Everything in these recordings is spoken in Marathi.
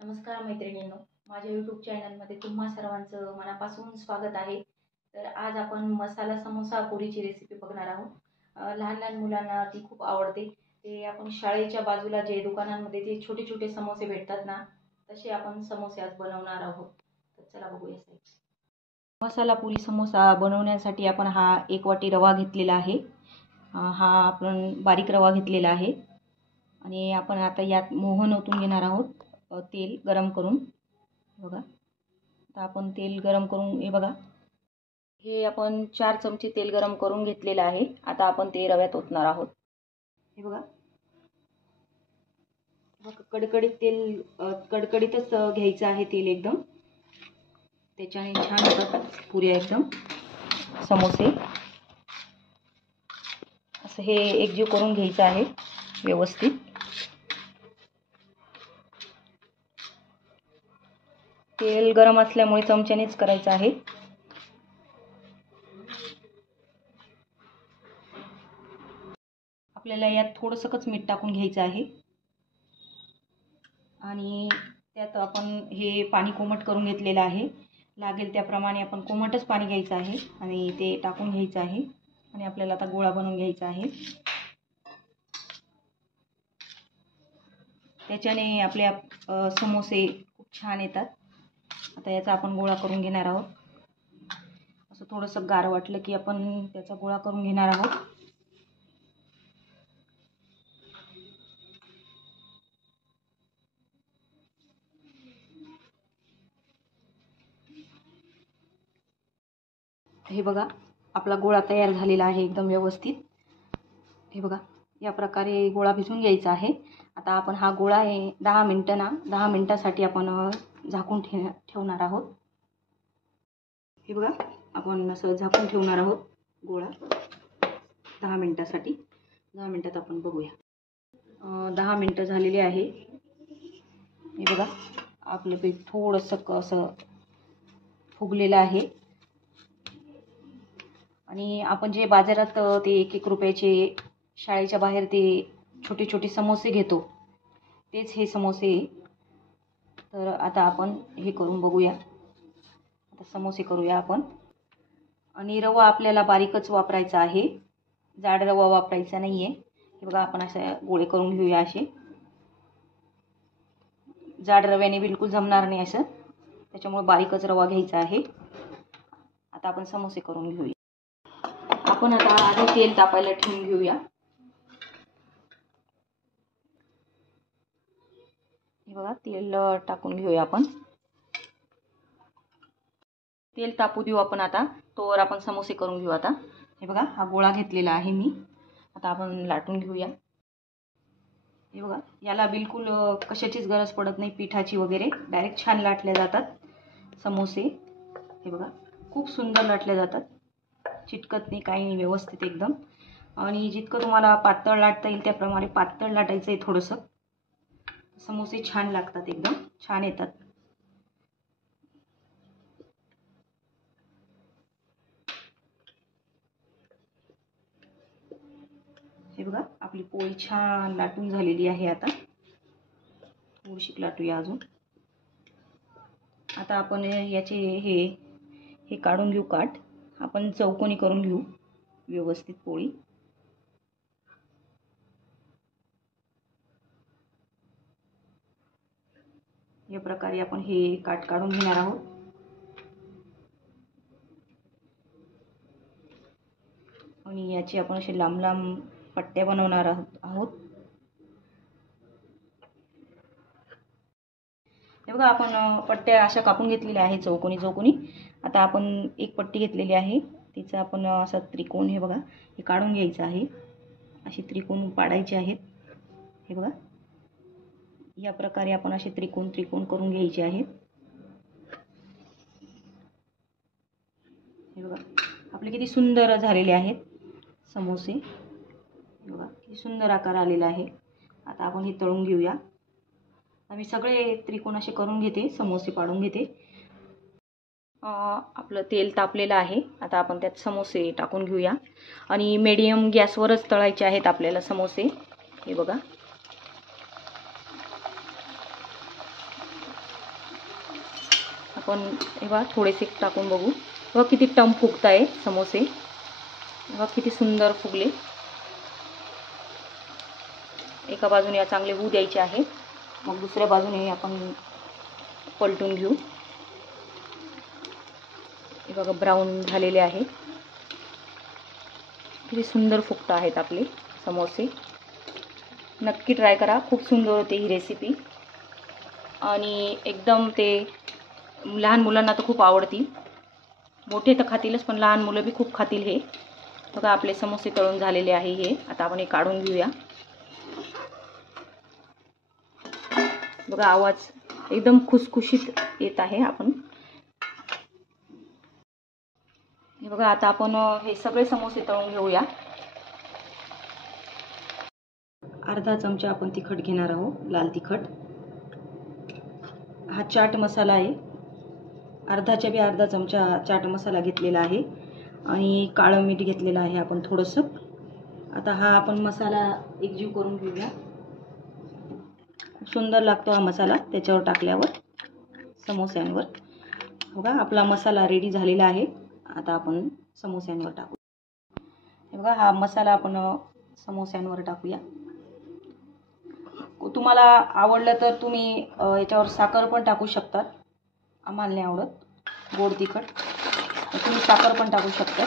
नमस्कार मैत्रिणींनो, माझ्या यूट्यूब चॅनलमध्ये तुम्हा सर्वांचं मनापासून स्वागत आहे। तर आज आपण मसाला समोसा पुरीची रेसिपी बघणार आहोत। लहान लहान मुलांना ती खूप आवडते। ते आपण शाळेच्या बाजूला जे दुकानांमध्ये ते छोटे छोटे समोसे भेटतात ना, तसे आपण समोसे आज बनवणार आहोत। तर चला बघूया साहित्य। मसाला पुरी समोसा बनवण्यासाठी आपण हा 1 वाटी रवा घेतलेला आहे। हा आपण बारीक रवा घेतलेला आहे आणि आपण आता यात मोहन ओतून घेणार आहोत। तेल गरम करून बघा। आता आपण तेल गरम करून हे बघा, हे आपण 4 चमचे तेल गरम करून घेतलेलं आहे। आता आपण ते रव्यात ओतणार आहोत। हे बघा, कडकडीत तेल, कडकडीतच घ्यायचं आहे तेल एकदम, त्याच्याने छान होतात पुऱ्या एकदम समोसे। असं हे एकजीव करून घ्यायचं आहे व्यवस्थित। तेल गरम असल्यामुळे चमच्यानेच करायचं आहे। आपल्याला यात थोडंसंच मीठ टाकून घ्यायचं आहे आणि त्यात आपण हे पाणी कोमट करून घेतलेलं आहे। लागेल त्याप्रमाणे आपण कोमटच पाणी घ्यायचं आहे आणि ते टाकून घ्यायचं आहे आणि आपल्याला आता गोळा बनवून घ्यायचा आहे। त्याच्याने आपले समोसे खूप छान येतात। आता याचा आपण गोळा करून घेणार आहोत। असं थोडंसं गार वाटलं की आपण त्याचा गोळा करून घेणार आहोत। हे बघा, आपला गोळा तयार झालेला आहे एकदम व्यवस्थित। हे बघा, या प्रकारे गोळा भिजवून घ्यायचा आहे। आता आपण हा गोळा 10 मिनिटासाठी आपण झाकून ठेवणार आहोत। हे बघा, आपण असं झाकून ठेवणार आहोत गोळा 10 मिनिटासाठी। 10 मिनिटात आपण बघूया। 10 मिनिटं झालेली आहे। हे बघा, आपलं पीठ थोडंसं असं फुगलेलं आहे आणि आपण जे बाजारात ते 1-1 रुपयाचे शाळेच्या बाहेर ते छोटे छोटे समोसे घेतो, तेच हे समोसे। तर आता आपण हे करून बघूया। आता समोसे करूया आपण। आणि रवा आपल्याला बारीकच वापरायचा आहे, जाड रवा वापरायचा नाही आहे। हे बघा, आपण असे गोळे करून घेऊया। असे जाड रव्याने बिलकुल जमणार नाही असं, त्याच्यामुळे बारीकच रवा घ्यायचा आहे। आता आपण समोसे करून घेऊया। आपण आता आधी तेल तापायला ठेवून घेऊया। हे बघा, तेल टाकून घेऊया आपण। तेल तापू देऊ आपण आता, तोवर आपण समोसे करून घेऊ। आता हे बघा, हा गोळा घेतलेला आहे मी, आता आपण लाटून घेऊया। हे बघा, याला बिलकुल कशाचीच गरज पडत नाही पिठाची वगैरे, डायरेक्ट छान लाटले जातात समोसे। हे बघा, खूप सुंदर लाटले जातात, चिटकत नाही, काही नाही, व्यवस्थित एकदम। आणि जितकं तुम्हाला पातळ लाटता येईल त्याप्रमाणे पातळ लाटायचं आहे थोडंसं। समोसे छान लागतात, एकदम छान येतात। हे बघा, आपली पोळी छान लाटून झालेली आहे। आता थोडीशी लाटूया अजून। आता आपण याचे हे काढून घेऊ काठ, आपण चौकोनी करून घेऊ व्यवस्थित पोळी। या प्रकारे आपण हे काठ काढून घेणार आहोत आणि याची आपण असे लांब लांब पट्ट्या बनवणार आहोत। हे बघा, आपण पट्ट्या अशा कापून घेतलेल्या आहेत चौकोनी चौकोनी। आता आपण एक पट्टी घेतलेली आहे, तिचा आपण असा त्रिकोण, हे बघा, हे काढून घ्यायचं आहे। असे त्रिकोण पाडायचे आहेत। हे बघा, या प्रकारे आपण असे त्रिकोण त्रिकोण करून घ्यायचे आहेत। हे बघा, आपले किती सुंदर झालेले आहेत समोसे। बघा, किती सुंदर आकार आलेला आहे। आता आपण हे तळून घेऊया। आम्ही सगळे त्रिकोण असे करून घेते, समोसे पाडून घेते। आपलं तेल तापलेलं आहे, आता आपण त्यात समोसे टाकून घेऊया आणि मीडियम गॅसवरच तळायचे आहेत आपल्याला समोसे। हे बघा, आपण हे बघा थोडेसे टाकून बघू. बघा किती टम फुगत आहे समोसे. बघा किती सुंदर फुगले. एका बाजूने चांगले होऊ द्यायचे आहे. मग दुसऱ्या बाजूने आपण पलटून घेऊ. हे बघा ब्राऊन झालेले आहे. किती सुंदर फुगत आहेत आपले समोसे. नक्की ट्राय करा. खूप सुंदर होते ही रेसिपी आणि एकदम ते लहान मुलांना तर खूप आवडतील. मोठे तर खातीलच पण लहान मुलं बी खूप खातील हे. बघा आपले समोसे तळून झालेले आहे हे. आता आपण हे काढून घेऊया. बघा आवाज एकदम खुसखुशीत येत आहे. आपण हे बघा आता आपण हे सगळे समोसे तळून घेऊया. अर्धा चमचा आपण तिखट घेणार आहोत, लाल तिखट. हा चाट मसाला आहे. अर्धाच्या बी अर्धा चमचा चाट मसाला घेतलेला आहे आणि काळं मीठ घेतलेलं आहे आपण थोडंसं. आता हा आपण मसाला एकजीव करून घेऊया. खूप सुंदर लागतो हा मसाला त्याच्यावर टाकल्यावर समोस्यांवर. बघा आपला मसाला रेडी झालेला आहे. आता आपण समोस्यांवर टाकू. हे बघा हा मसाला आपण समोस्यांवर टाकूया. तुम्हाला आवडलं तर तुम्ही याच्यावर साखर पण टाकू शकतात. आम्हाला नाही आवडत गोड तिखट. तुम्ही साखर पण टाकू शकता.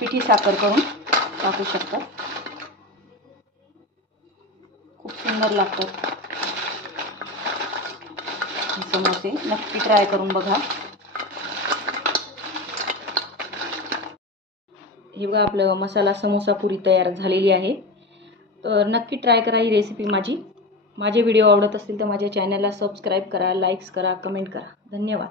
पिठी साखर करून टाकू शकता. खूप सुंदर लागतात समोसे. नक्की ट्राय करून बघा. हे बघा आपलं मसाला समोसा पुरी तयार झालेली आहे. तर नक्की ट्राय करा ही रेसिपी माझी. माझे व्हिडिओ आवडत असतील तर माझ्या चॅनलला सबस्क्राईब करा, लाईक्स करा, कमेंट करा. धन्यवाद.